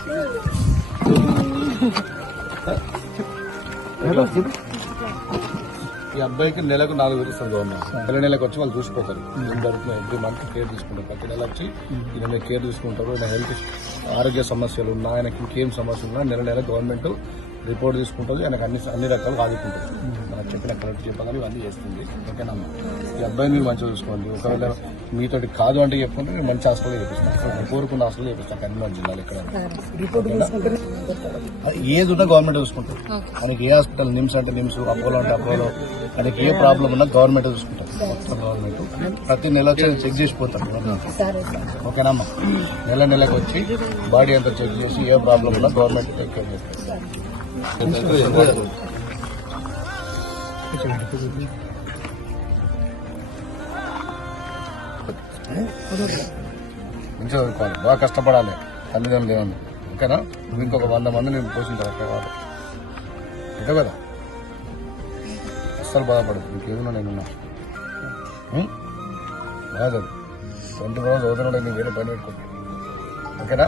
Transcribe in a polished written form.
ఈ అబ్బాయికి నెలకు 4,000 ఇస్తారు గవర్నమెంట్. నెలకు వచ్చి వాళ్ళు చూసిపోతారు. ఎవ్రీ మంత్ కేర్ తీసుకుంటారు. ప్రతి నెల వచ్చి ఈయన కేర్ తీసుకుంటారు. ఈయన హెల్త్ ఆరోగ్య సమస్యలు ఉన్నా, ఆయనకి ఇంకేం సమస్యలు ఉన్నా నెల గవర్నమెంట్ రిపోర్ట్ తీసుకుంటుంది. ఆయనకు అన్ని రకాలు ఆదుకుంటుంది. మనకు చెప్పిన కరెక్ట్ చెప్పగానే ఇవన్నీ చేస్తుంది. ఓకేనా? ఈ అబ్బాయిని మీరు మంచిగా చూసుకోండి. ఒకవేళ మీతోటి కాదు అంటే చెప్పుకుంటే నేను మంచి హాస్పిటల్ చేపిస్తాను. కోరుకున్న హాస్పిటల్ చేపిస్తాను. కరీంనగర్ జిల్లాలో ఇక్కడ ఏది ఉన్నా గవర్నమెంట్ చూసుకుంటుంది. మనకి ఏ హాస్పిటల్, నిమ్స్ అంటే నిమ్స్, అపోలో అంటే అపోలో, మనకి ఏ ప్రాబ్లం ఉన్నా గవర్నమెంట్ చూసుకుంటుంది. గవర్నమెంట్ ప్రతి నెల వచ్చి చెక్ చేసిపోతారు. ఓకేనమ్మా? నెలకు వచ్చి బాడీ అంతా చెక్ చేసి ఏ ప్రాబ్లం ఉన్నా గవర్నమెంట్ టేక్ కేర్ చేస్తారు. మంచిగా చదువుకోవాలి, బాగా కష్టపడాలి. తల్లిదండ్రులు ఏమన్నా ఓకేనా? ఇంకొక 100 మంది నేను పోషించారు అక్కడ వాళ్ళు. అంతే కదా? అస్సలు బాధపడదు. ఇంకేమన్నా నేనున్నా బాధ 20 రోజులు చదువుతున్నాడు. నేను వేరే పని పెట్టుకుంటాను. ఓకేనా?